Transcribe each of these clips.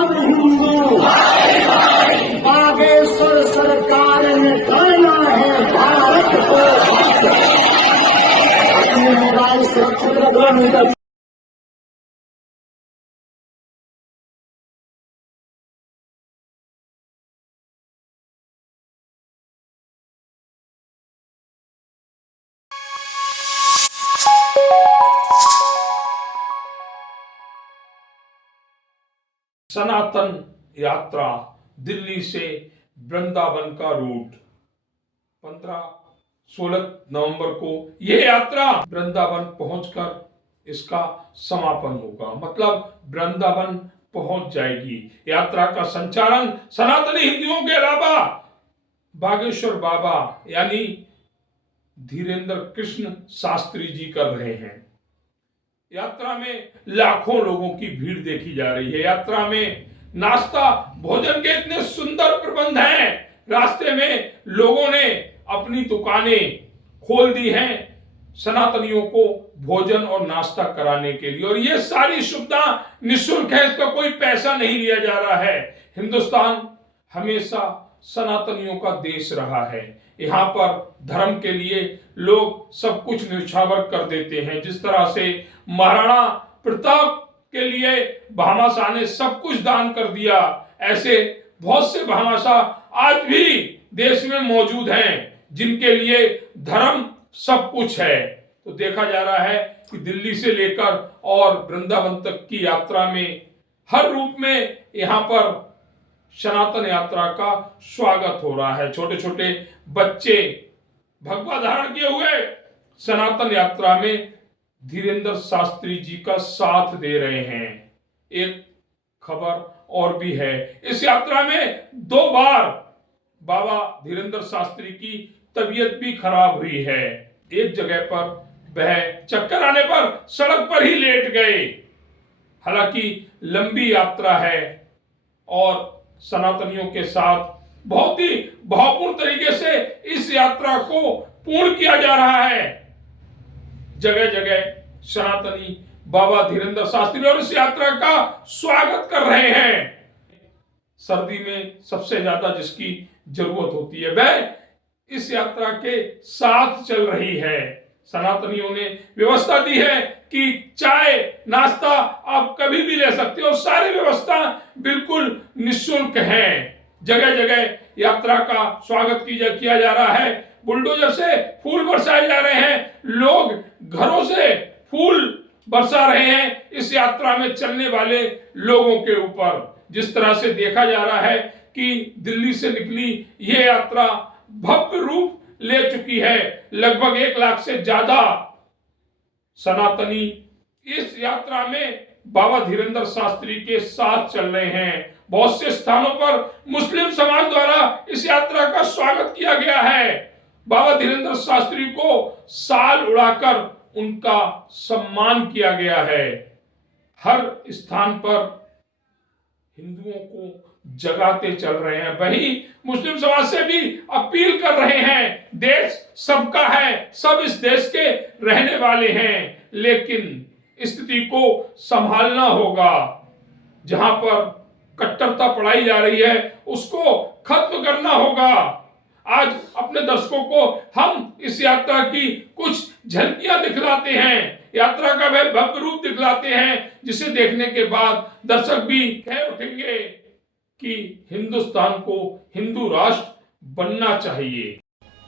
सब हिंदू बागेश्वर सरकार ने करना है भारत को अपने मोबाइल सुरक्षित रखना। सनातन यात्रा दिल्ली से वृंदावन का रूट 15-16 नवंबर को यह यात्रा वृंदावन पहुंचकर इसका समापन होगा। मतलब वृंदावन पहुंच जाएगी। यात्रा का संचालन सनातनी हिंदुओं के अलावा बागेश्वर बाबा यानी धीरेन्द्र कृष्ण शास्त्री जी कर रहे हैं। यात्रा में लाखों लोगों की भीड़ देखी जा रही है। यात्रा में नाश्ता भोजन के इतने सुंदर प्रबंध हैं। रास्ते में लोगों ने अपनी दुकानें खोल दी हैं सनातनियों को भोजन और नाश्ता कराने के लिए, और ये सारी सुविधा निःशुल्क है। इसका कोई पैसा नहीं लिया जा रहा है। हिंदुस्तान हमेशा सनातनियों का देश रहा है। यहाँ पर धर्म के लिए लोग सब कुछ न्यौछावर कर देते हैं। जिस तरह से महाराणा प्रताप के लिए भामाशाह ने सब कुछ दान कर दिया, ऐसे बहुत से भामाशाह आज भी देश में मौजूद हैं जिनके लिए धर्म सब कुछ है। तो देखा जा रहा है कि दिल्ली से लेकर और वृंदावन तक की यात्रा में हर रूप में यहाँ पर सनातन यात्रा का स्वागत हो रहा है। छोटे छोटे बच्चे भगवा धारण किए हुए सनातन यात्रा में धीरेन्द्र शास्त्री जी का साथ दे रहे हैं। एक खबर और भी है, इस यात्रा में 2 बार बाबा धीरेन्द्र शास्त्री की तबीयत भी खराब हुई है। एक जगह पर वह चक्कर आने पर सड़क पर ही लेट गए। हालांकि लंबी यात्रा है और सनातनियों के साथ बहुत ही भावपूर्ण तरीके से इस यात्रा को पूर्ण किया जा रहा है। जगह जगह सनातनी बाबा धीरेन्द्र शास्त्री और इस यात्रा का स्वागत कर रहे हैं। सर्दी में सबसे ज्यादा जिसकी जरूरत होती है वह इस यात्रा के साथ चल रही है। सनातनियों ने व्यवस्था दी है कि चाय नाश्ता आप कभी भी ले सकते हो। सारी व्यवस्था बिल्कुल निःशुल्क है। जगह जगह यात्रा का स्वागत किया जा रहा है। बुलडोजर से फूल बरसाए जा रहे हैं। लोग घरों से फूल बरसा रहे हैं इस यात्रा में चलने वाले लोगों के ऊपर। जिस तरह से देखा जा रहा है कि दिल्ली से निकली यह यात्रा भव्य रूप ले चुकी है। लगभग 1 लाख से ज्यादा सनातनी इस यात्रा में बाबा धीरेन्द्र शास्त्री के साथ चल रहे हैं। बहुत से स्थानों पर मुस्लिम समाज द्वारा इस यात्रा का स्वागत किया गया है। बाबा धीरेन्द्र शास्त्री को साल उड़ाकर उनका सम्मान किया गया है। हर स्थान पर हिंदुओं को जगाते चल रहे हैं। वहीं मुस्लिम समाज से भी अपील कर रहे हैं, देश सबका है, सब इस देश के रहने वाले हैं, लेकिन स्थिति को संभालना होगा। जहां पर कट्टरता पढ़ाई जा रही है उसको खत्म करना होगा। आज अपने दर्शकों को हम इस यात्रा की कुछ झलकियां दिखलाते हैं, यात्रा का वह भव्य रूप दिखलाते हैं, जिसे देखने के बाद दर्शक भी कह उठेंगे कि हिंदुस्तान को हिंदू राष्ट्र बनना चाहिए।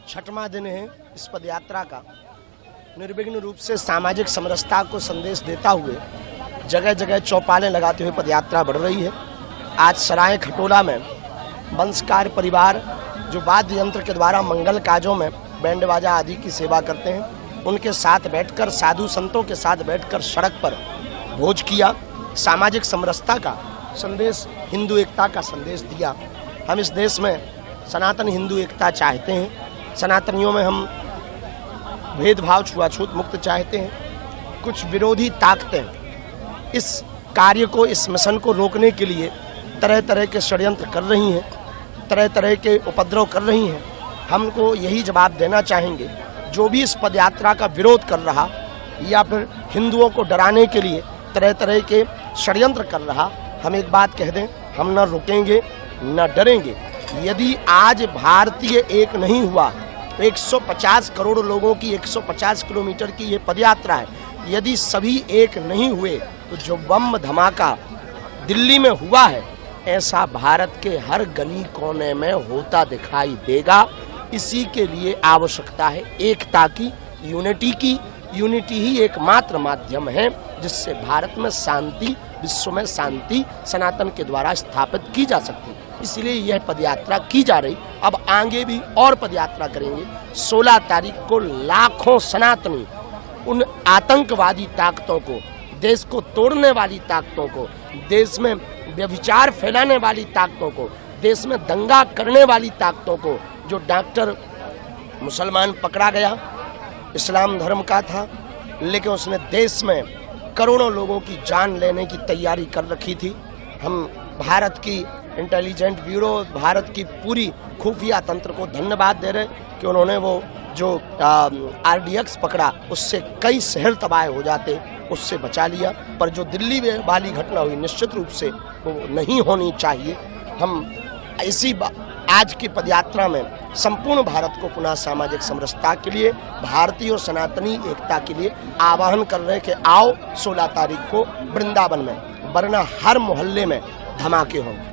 6वां दिन है इस पद यात्रा का। निर्विघ्न रूप से सामाजिक समरसता को संदेश देता हुए जगह जगह चौपालें लगाते हुए पदयात्रा बढ़ रही है। आज सराय खटोला में वंशकार परिवार जो वाद्य यंत्र के द्वारा मंगल काजों में बैंड बाजा आदि की सेवा करते हैं, उनके साथ बैठकर साधु संतों के साथ बैठकर सड़क पर भोज किया। सामाजिक समरसता का संदेश, हिंदू एकता का संदेश दिया। हम इस देश में सनातन हिंदू एकता चाहते हैं। सनातनियों में हम भेदभाव छुआछूत मुक्त चाहते हैं। कुछ विरोधी ताकतें इस कार्य को, इस मिशन को रोकने के लिए तरह तरह के षड्यंत्र कर रही हैं, तरह तरह के उपद्रव कर रही हैं। हमको यही जवाब देना चाहेंगे, जो भी इस पदयात्रा का विरोध कर रहा या फिर हिंदुओं को डराने के लिए तरह तरह के षड्यंत्र कर रहा, हम एक बात कह दें, हम न रुकेंगे न डरेंगे। यदि आज भारतीय एक नहीं हुआ, 150 करोड़ लोगों की 150 किलोमीटर की ये पदयात्रा है, यदि सभी एक नहीं हुए तो जो बम धमाका दिल्ली में हुआ है, ऐसा भारत के हर गली कोने में होता दिखाई देगा। इसी के लिए आवश्यकता है एकता की, यूनिटी की। यूनिटी ही एकमात्र माध्यम है जिससे भारत में शांति, विश्व में शांति सनातन के द्वारा स्थापित की जा सकती। इसलिए यह पदयात्रा की जा रही। अब आगे भी और पदयात्रा करेंगे। 16 तारीख को लाखों सनातनी उन आतंकवादी ताकतों को, देश को तोड़ने वाली ताकतों को, देश में व्यभिचार फैलाने वाली ताकतों को, देश में दंगा करने वाली ताकतों को, जो डॉक्टर मुसलमान पकड़ा गया, इस्लाम धर्म का था, लेकिन उसने देश में करोड़ों लोगों की जान लेने की तैयारी कर रखी थी। हम भारत की इंटेलिजेंट ब्यूरो, भारत की पूरी खुफिया तंत्र को धन्यवाद दे रहे कि उन्होंने वो जो RDX पकड़ा, उससे कई शहर तबाह हो जाते, उससे बचा लिया। पर जो दिल्ली में वाली घटना हुई, निश्चित रूप से वो नहीं होनी चाहिए। हम इसी आज की पदयात्रा में संपूर्ण भारत को पुनः सामाजिक समरसता के लिए, भारतीय और सनातनी एकता के लिए आह्वान कर रहे हैं कि आओ 16 तारीख को वृंदावन में, वरना हर मोहल्ले में धमाके होंगे।